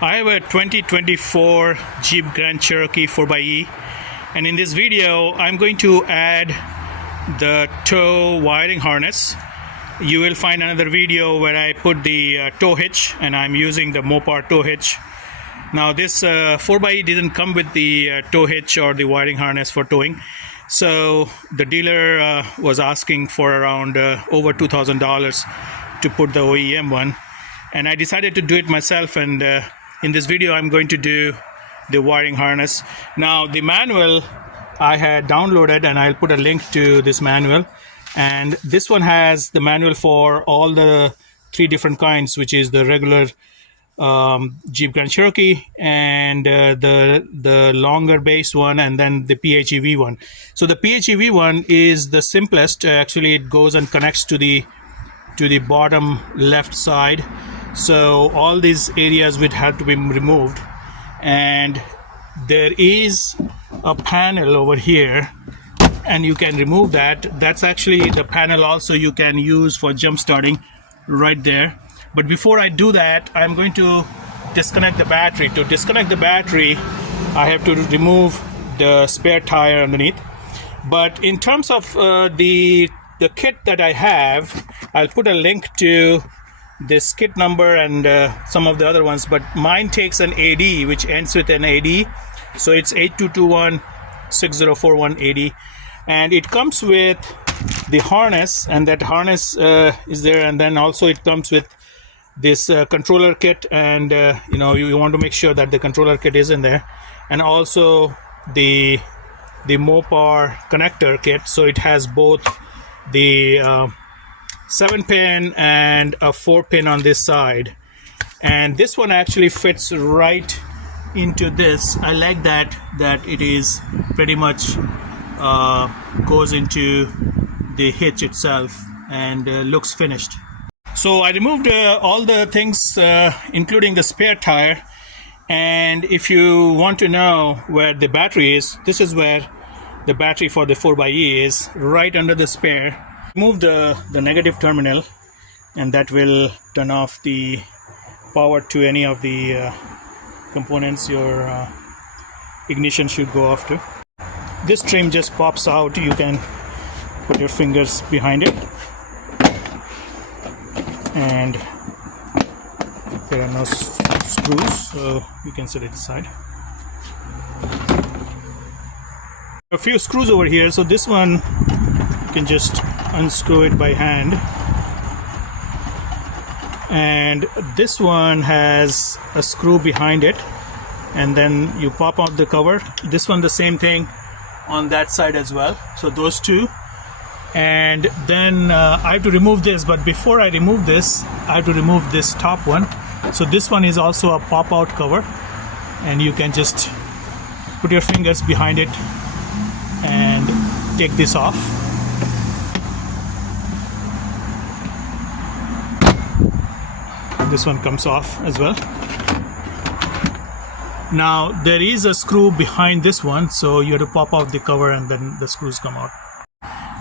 I have a 2024 Jeep Grand Cherokee 4xe, and in this video I'm going to add the tow wiring harness. You will find another video where I put the tow hitch, and I'm using the Mopar tow hitch. Now this 4xe didn't come with the tow hitch or the wiring harness for towing, so the dealer was asking for around over $2,000 to put the OEM one, and I decided to do it myself. And in this video I'm going to do the wiring harness. Now the manual I had downloaded, and I'll put a link to this manual, and this one has the manual for all the three different kinds, which is the regular Jeep Grand Cherokee, and the longer base one, and then the PHEV one. So the PHEV one is the simplest. Actually it goes and connects to the bottom left side, so all these areas would have to be removed, and there is a panel over here, and you can remove that. That's actually the panel also you can use for jump starting right there. But before I do that, I'm going to disconnect the battery. To disconnect the battery, I have to remove the spare tire underneath. But in terms of the kit that I have, I'll put a link to this kit number and some of the other ones, but mine takes an AD, which ends with an AD, so it's 8221-6041 AD, and it comes with the harness, and that harness is there, and then also it comes with this controller kit, and you want to make sure that the controller kit is in there, and also the Mopar connector kit. So it has both the 7-pin and a 4-pin on this side, and this one actually fits right into this. I like that it is pretty much goes into the hitch itself and looks finished. So I removed all the things including the spare tire, and if you want to know where the battery is, this is where the battery for the 4xe is, right under the spare. Remove the negative terminal, and that will turn off the power to any of the components your ignition should go off to. This trim just pops out. You can put your fingers behind it, and there are no screws, so you can set it aside. A few screws over here, so this one you can just unscrew it by hand, and this one has a screw behind it, and then you pop out the cover. This one the same thing on that side as well, so those two. And then I have to remove this, but before I remove this, I have to remove this top one. So this one is also a pop-out cover, and you can just put your fingers behind it and take this off. This one comes off as well. Now there is a screw behind this one, so you have to pop out the cover and then the screws come out.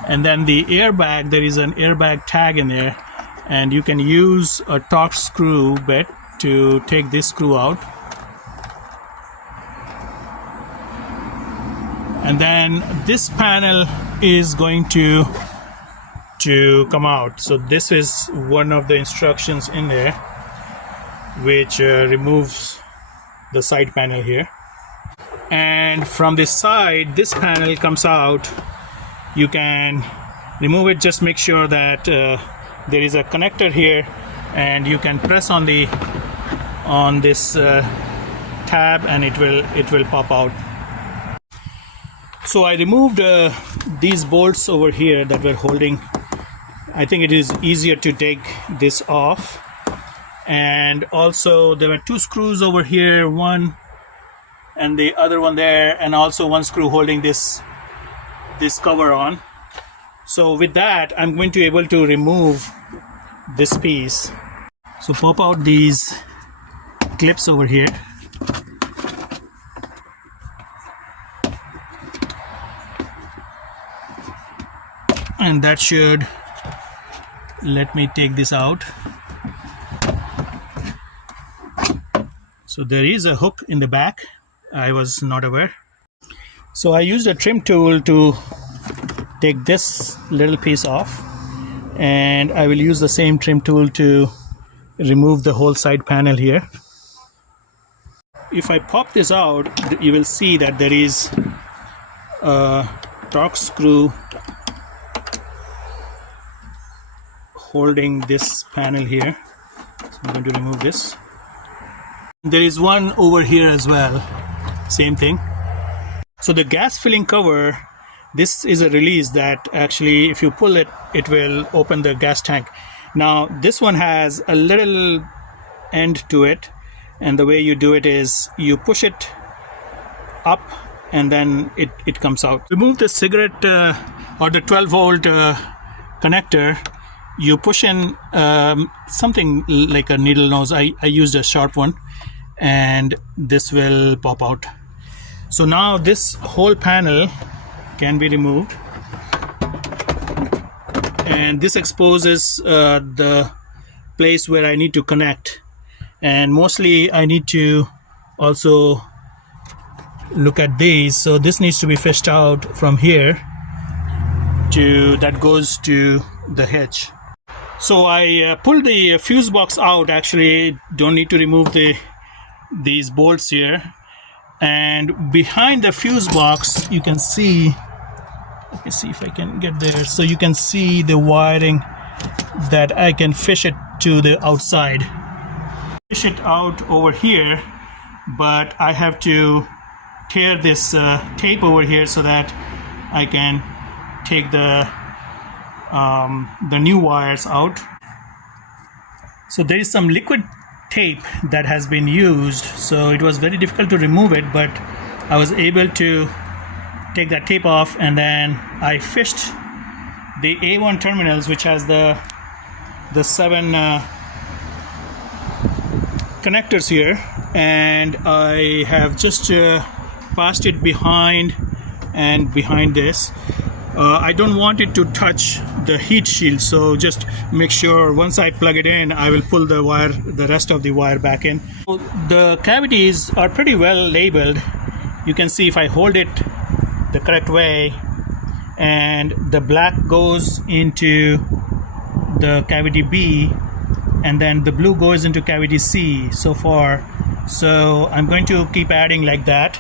And then the airbag, there is an airbag tag in there, and you can use a Torx screw bit to take this screw out. And then this panel is going to come out. So this is one of the instructions in there, which removes the side panel here. And from this side, this panel comes out. You can remove it. Just make sure that there is a connector here, and you can press on this tab, and it will pop out. So I removed these bolts over here that were holding. I think it is easier to take this off, and also there were two screws over here, one and the other one there, and also one screw holding this cover on. So with that, I'm going to be able to remove this piece. So pop out these clips over here, and that should let me take this out. So there is a hook in the back. I was not aware. So I used a trim tool to take this little piece off, and I will use the same trim tool to remove the whole side panel here. If I pop this out, you will see that there is a torque screw holding this panel here. So I'm going to remove this. There is one over here as well, same thing. So the gas filling cover, this is a release that actually if you pull it, it will open the gas tank. Now this one has a little end to it, and the way you do it is you push it up and then it comes out. Remove the cigarette or the 12-volt connector. You push in something like a needle nose. I used a sharp one, and this will pop out. So now this whole panel can be removed, and this exposes the place where I need to connect, and mostly I need to also look at these. So this needs to be fished out from here to that goes to the hitch. So I pulled the fuse box out. Actually don't need to remove these bolts here, and behind the fuse box you can see, let me see if I can get there. So you can see the wiring that I can fish it to the outside. Fish it out over here, but I have to tear this tape over here so that I can take the new wires out. So there is some liquid tape that has been used, so it was very difficult to remove it, but I was able to take that tape off, and then I fished the A1 terminals, which has the 7 connectors here, and I have just passed it behind and behind this. I don't want it to touch the heat shield, so just make sure once I plug it in, I will pull the rest of the wire back in. So the cavities are pretty well labeled. You can see if I hold it the correct way, and the black goes into the cavity B, and then the blue goes into cavity C so far. So I'm going to keep adding like that,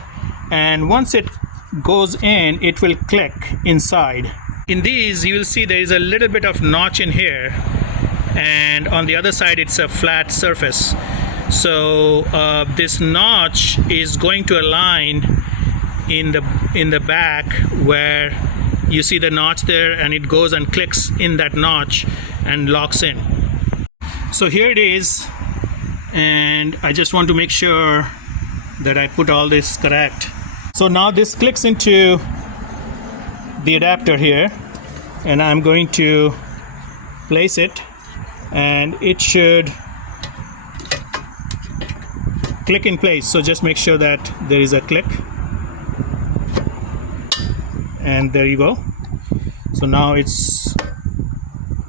and once it goes in, it will click inside. In these you will see there is a little bit of notch in here, and on the other side it's a flat surface. So this notch is going to align in the back where you see the notch there, and it goes and clicks in that notch and locks in. So here it is, and I just want to make sure that I put all this correct. So now this clicks into the adapter here, and I'm going to place it, and it should click in place. So just make sure that there is a click, and there you go. So now it's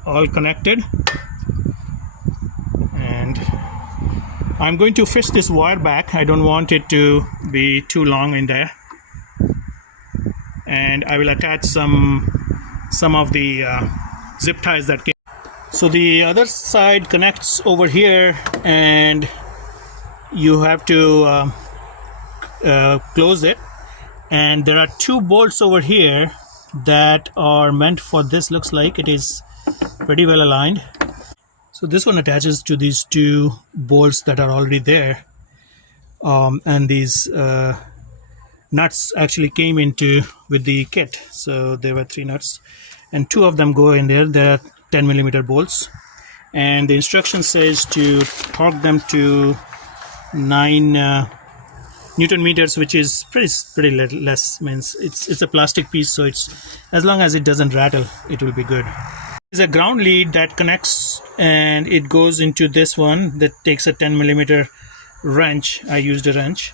all connected, and I'm going to fish this wire back. I don't want it to be too long in there, and I will attach some of the zip ties that came. So the other side connects over here, and you have to close it, and there are 2 bolts over here that are meant for this. Looks like it is pretty well aligned. So this one attaches to these 2 bolts that are already there, and these nuts actually came into with the kit. So there were 3 nuts, and 2 of them go in there. They are 10mm bolts, and the instruction says to torque them to 9 Newton meters, which is pretty less. Means it's a plastic piece, so it's, as long as it doesn't rattle, it will be good. There's a ground lead that connects, and it goes into this one that takes a 10mm wrench. I used a wrench,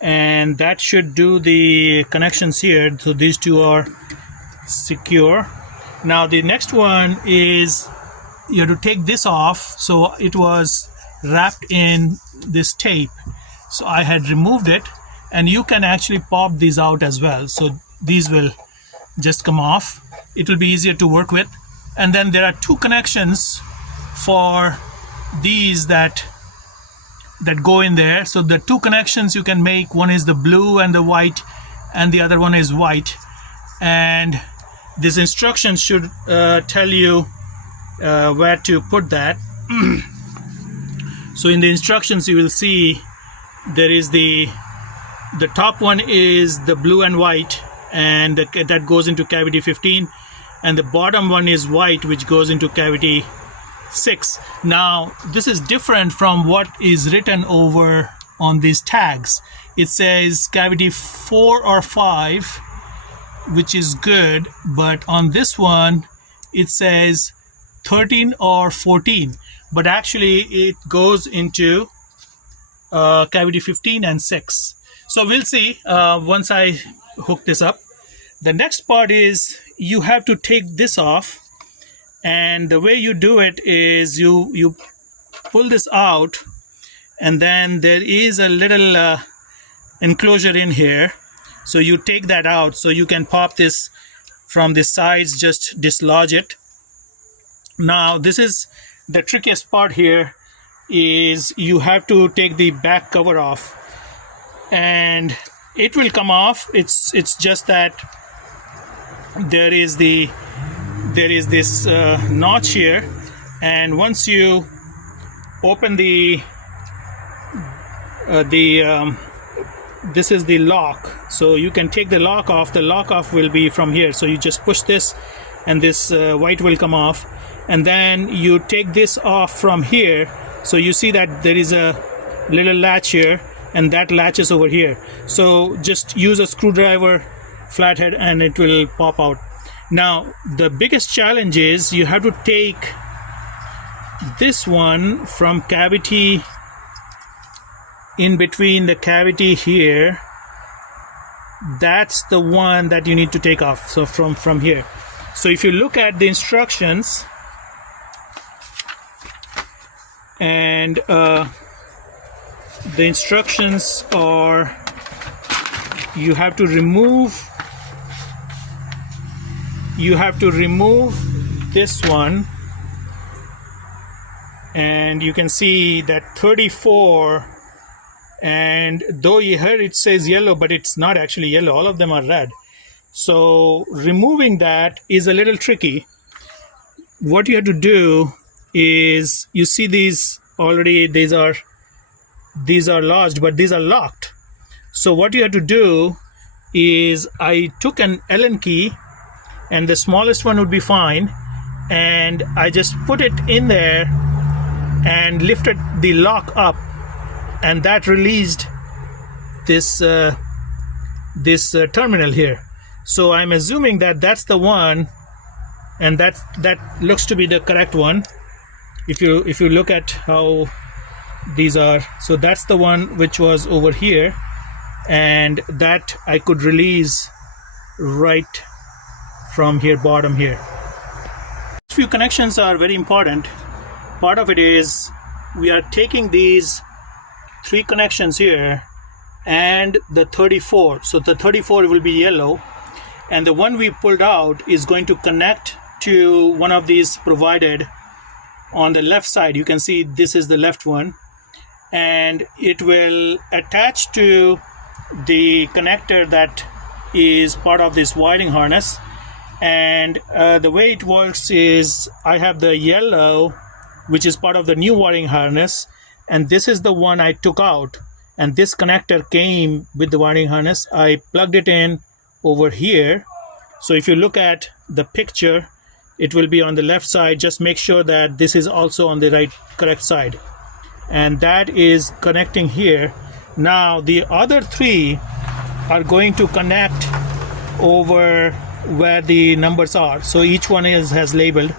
and that should do the connections here. So these 2 are secure. Now the next one is you have to take this off. So it was wrapped in this tape, So I had removed it, and you can actually pop these out as well. So these will just come off. It will be easier to work with. And then there are two connections for these that go in there. So the two connections you can make, one is the blue and the white, and the other one is white. And this instruction should tell you where to put that. So in the instructions you will see there is the top one is the blue and white, and that goes into cavity 15, and the bottom one is white, which goes into cavity 6. Now this is different from what is written over on these tags. It says cavity 4 or 5, which is good, but on this one it says 13 or 14, but actually it goes into cavity 15 and 6. So we'll see once I hook this up. The next part is you have to take this off, and the way you do it is you pull this out, and then there is a little enclosure in here. So you take that out, so you can pop this from the sides, just dislodge it. Now this is the trickiest part here, is you have to take the back cover off, and it will come off. It's just that there is this notch here, and once you open this is the lock, so you can take the lock off. The lock off will be from here, so you just push this and this white will come off, and then you take this off from here. So you see that there is a little latch here, and that latches over here. So just use a screwdriver, flathead, and it will pop out. Now the biggest challenge is you have to take this one from cavity, in between the cavity here. That's the one that you need to take off. So from here. So if you look at the instructions, and the instructions are, you have to remove this one, and you can see that 34, and though you heard it says yellow, but it's not actually yellow, all of them are red. So removing that is a little tricky. What you have to do is, you see these already, these are lodged, but these are locked. So what you have to do is, I took an Allen key, and the smallest one would be fine, and I just put it in there and lifted the lock up, and that released this terminal here. So I'm assuming that that's the one, and that looks to be the correct one. If you look at how these are, so that's the one which was over here, and that I could release right from here, bottom here. These few connections are very important. Part of it is we are taking these 3 connections here and the 34. So the 34 will be yellow, and the one we pulled out is going to connect to one of these provided on the left side. You can see this is the left one, and it will attach to the connector that is part of this wiring harness. And the way it works is, I have the yellow, which is part of the new wiring harness, and this is the one I took out, and this connector came with the wiring harness. I plugged it in over here. So if you look at the picture, it will be on the left side. Just make sure that this is also on the correct side, and that is connecting here. Now the other 3 are going to connect over where the numbers are. So each one has labeled.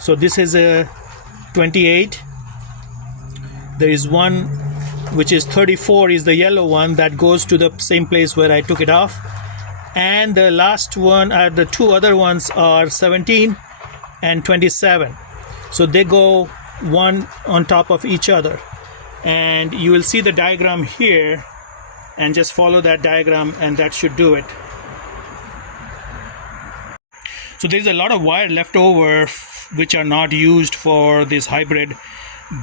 So this is a 28. There is one which is 34, is the yellow one that goes to the same place where I took it off, and the last one, the 2 other ones are 17 and 27. So they go one on top of each other. and you will see the diagram here, and just follow that diagram and that should do it. So there's a lot of wire left over which are not used for this hybrid,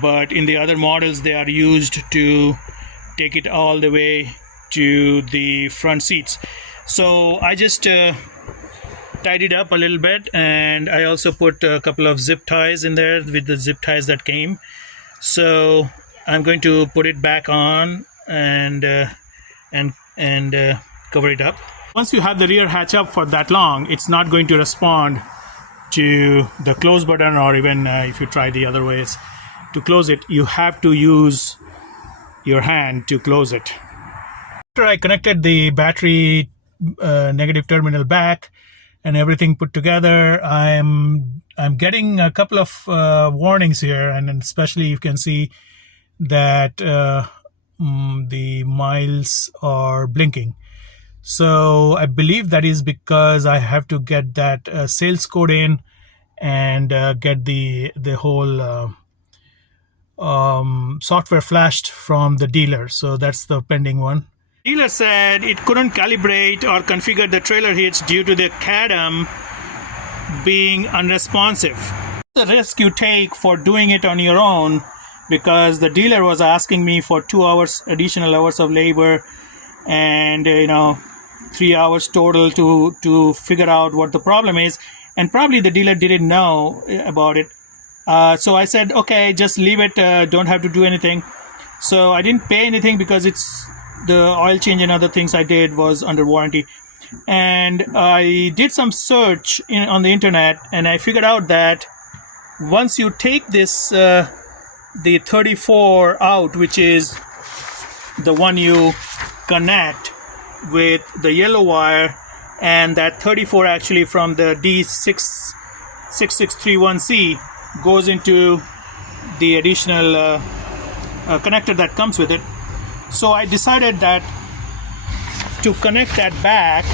but in the other models they are used to take it all the way to the front seats. So I just tied it up a little bit, and I also put a couple of zip ties in there with the zip ties that came. So I'm going to put it back on and cover it up. Once you have the rear hatch up for that long, it's not going to respond to the close button, or even if you try the other ways to close it, you have to use your hand to close it. After I connected the battery negative terminal back and everything put together, I'm getting a couple of warnings here, and especially you can see that the miles are blinking. So I believe that is because I have to get that sales code in and get the whole software flashed from the dealer. So that's the pending one. Dealer said it couldn't calibrate or configure the trailer hitch due to the CADM being unresponsive. The risk you take for doing it on your own, because the dealer was asking me for 2 hours additional hours of labor, and 3 hours total to figure out what the problem is, and probably the dealer didn't know about it. So I said, okay, just leave it, don't have to do anything. So I didn't pay anything because it's the oil change and other things I did was under warranty. And I did some search on the internet, and I figured out that once you take this the 34 out, which is the one you connect with the yellow wire, and that 34 actually from the D6631C goes into the additional connector that comes with it. So I decided that to connect that back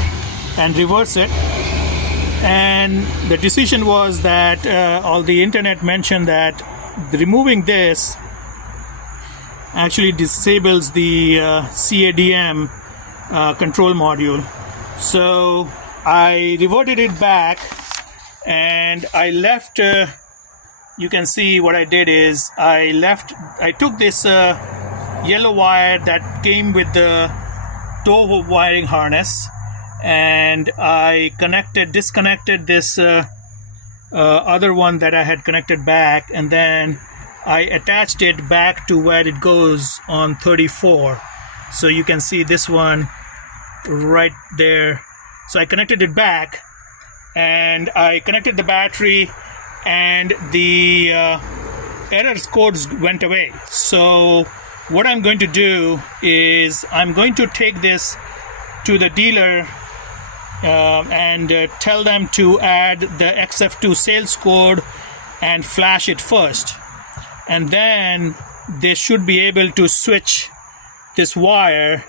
and reverse it, and the decision was that all the internet mentioned that removing this actually disables the CADM control module. So I reverted it back, and I left you can see what I did is I took this yellow wire that came with the tow wiring harness, and I disconnected this other one that I had connected back, and then I attached it back to where it goes on 34. So you can see this one right there. So I connected it back, and I connected the battery, and the error codes went away. So what I'm going to do is I'm going to take this to the dealer and tell them to add the XF2 sales code and flash it first, and then they should be able to switch this wire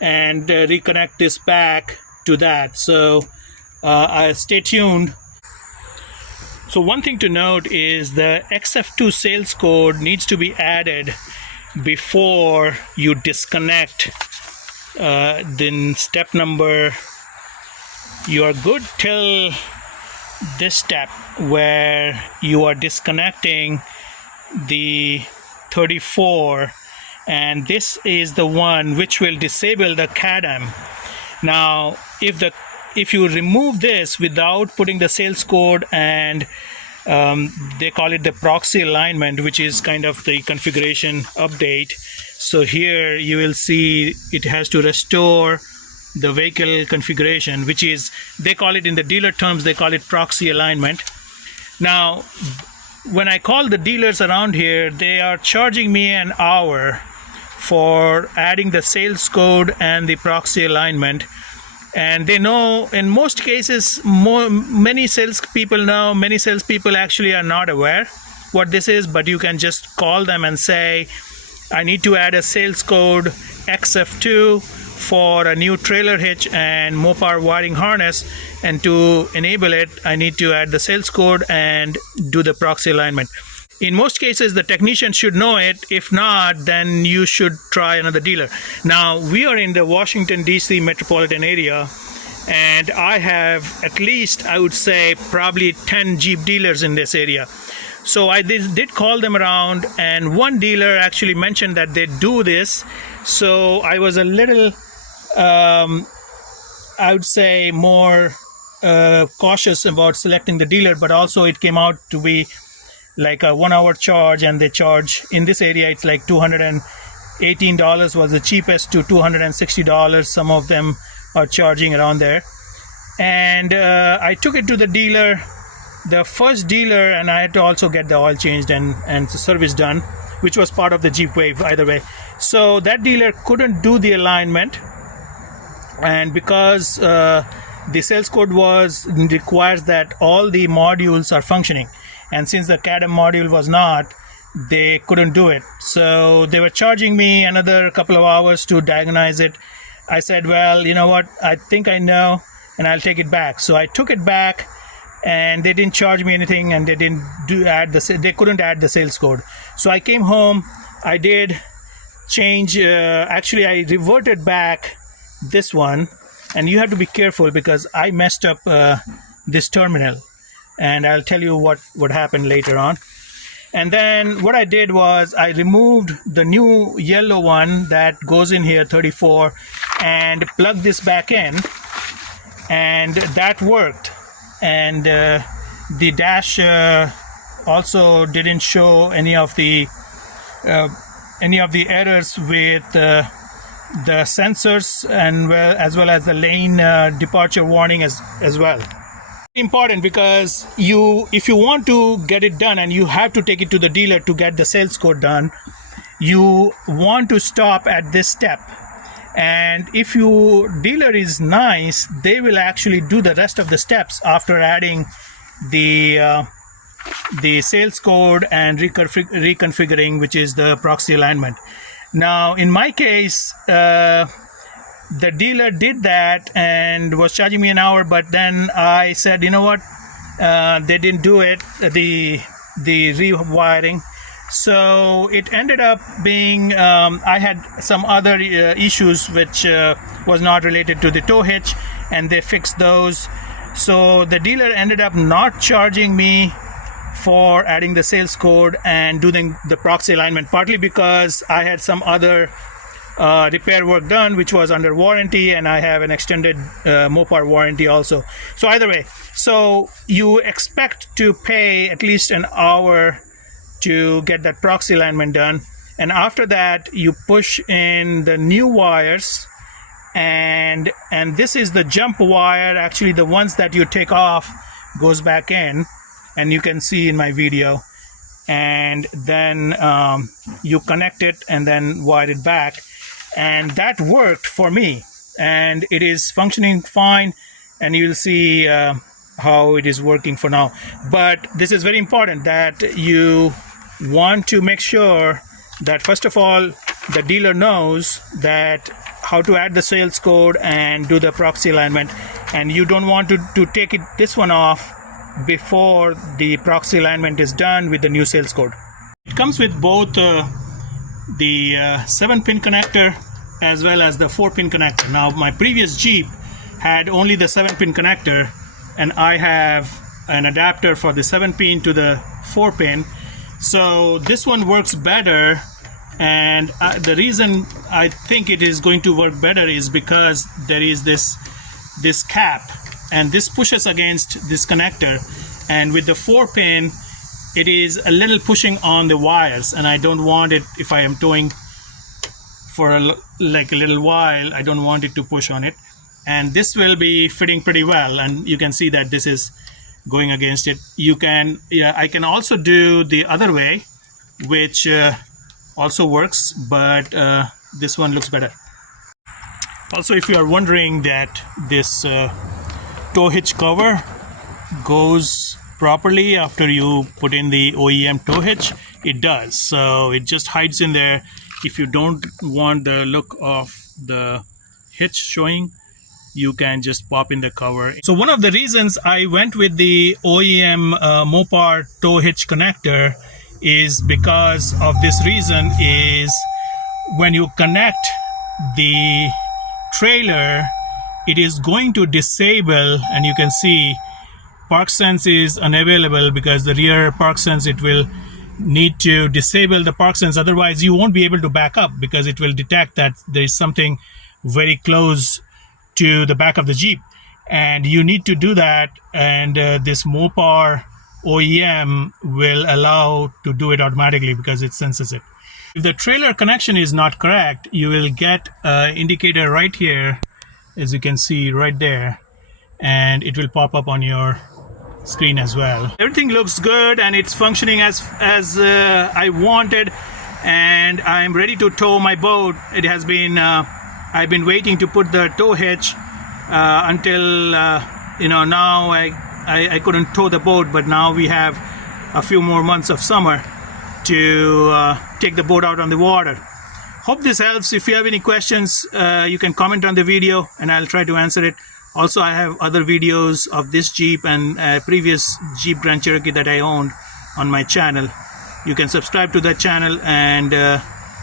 and reconnect this back to that. So stay tuned. So one thing to note is the XF2 sales code needs to be added before you disconnect. Then step number, you are good till this step where you are disconnecting the 34, and this is the one which will disable the CADM. Now if you remove this without putting the sales code, and they call it the proxy alignment, which is kind of the configuration update. So here you will see it has to restore the vehicle configuration, which is, they call it in the dealer terms, they call it proxy alignment. Now when I call the dealers around here, they are charging me an hour for adding the sales code and the proxy alignment. And they know, in most cases, many salespeople know, many salespeople actually are not aware what this is, but you can just call them and say, I need to add a sales code XF2 for a new trailer hitch and Mopar wiring harness, and to enable it, I need to add the sales code and do the proxy alignment. In most cases, the technician should know it. If not, then you should try another dealer. Now, we are in the Washington, D.C. metropolitan area, and I have at least, I would say, probably 10 Jeep dealers in this area. So I did call them around, and one dealer actually mentioned that they do this. So I was a little, I would say, more cautious about selecting the dealer, but also it came out to be like a 1 hour charge, and they charge in this area, it's like $218 was the cheapest to $260. Some of them are charging around there. And I took it to the dealer, the first dealer, and I had to also get the oil changed and service done, which was part of the Jeep Wave either way. So that dealer couldn't do the alignment, and because the sales code requires that all the modules are functioning, and since the CADM module was not, they couldn't do it. So they were charging me another couple of hours to diagnose it. I said, well, you know what, I think I know, and I'll take it back. So I took it back, and they didn't charge me anything, and they didn't they couldn't add the sales code. So I came home, I did change, actually I reverted back this one, and you have to be careful because I messed up this terminal, and I'll tell you what happened later on. And then what I did was I removed the new yellow one that goes in here, 34, and plugged this back in, and that worked. And the dash also didn't show any of the errors with the sensors, and as well as the lane departure warning as well. Important, because if you want to get it done and you have to take it to the dealer to get the sales code done, you want to stop at this step. And if your dealer is nice, they will actually do the rest of the steps after adding the sales code and reconfiguring, which is the proxy alignment. Now, in my case, the dealer did that and was charging me an hour, but then I said, you know what, they didn't do it, the rewiring. So it ended up being, I had some other issues which was not related to the tow hitch, and they fixed those. So the dealer ended up not charging me for adding the sales code and doing the proxy alignment, partly because I had some other repair work done which was under warranty, and I have an extended Mopar warranty also. So either way, so you expect to pay at least an hour to get that proxy alignment done, and after that you push in the new wires, and this is the jump wire. Actually, the ones that you take off goes back in, and you can see in my video, and then you connect it and then wire it back, and that worked for me, and it is functioning fine, and you'll see how it is working for now. But this is very important that you want to make sure that first of all the dealer knows that how to add the sales code and do the proxy alignment, and you don't want to take this one off before the proxy alignment is done with the new sales code. It comes with both the 7-pin connector as well as the 4-pin connector. Now, my previous Jeep had only the 7-pin connector, and I have an adapter for the 7-pin to the 4-pin. So this one works better, and the reason I think it is going to work better is because there is this cap, and this pushes against this connector, and with the 4-pin it is a little pushing on the wires, and I don't want it, if I am towing for a little while, I don't want it to push on it. And this will be fitting pretty well, and you can see that this is going against it. I can also do the other way, which also works, but this one looks better. Also, if you are wondering that this tow hitch cover goes properly after you put in the OEM tow hitch, it does. So it just hides in there. If you don't want the look of the hitch showing, you can just pop in the cover. So one of the reasons I went with the OEM Mopar tow hitch connector is because of this reason is when you connect the trailer, it is going to disable, and you can see park sense is unavailable because the rear park sense, it will need to disable the park sense, otherwise you won't be able to back up because it will detect that there is something very close to the back of the Jeep, and you need to do that, and this Mopar OEM will allow to do it automatically because it senses it. If the trailer connection is not correct, you will get an indicator right here, as you can see right there, and it will pop up on your screen as well. Everything looks good and it's functioning as I wanted, and I'm ready to tow my boat. It has been I've been waiting to put the tow hitch until now I couldn't tow the boat, but now we have a few more months of summer to take the boat out on the water. Hope this helps. If you have any questions, you can comment on the video and I'll try to answer it. Also, I have other videos of this Jeep and previous Jeep Grand Cherokee that I owned on my channel. You can subscribe to that channel and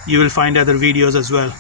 you will find other videos as well.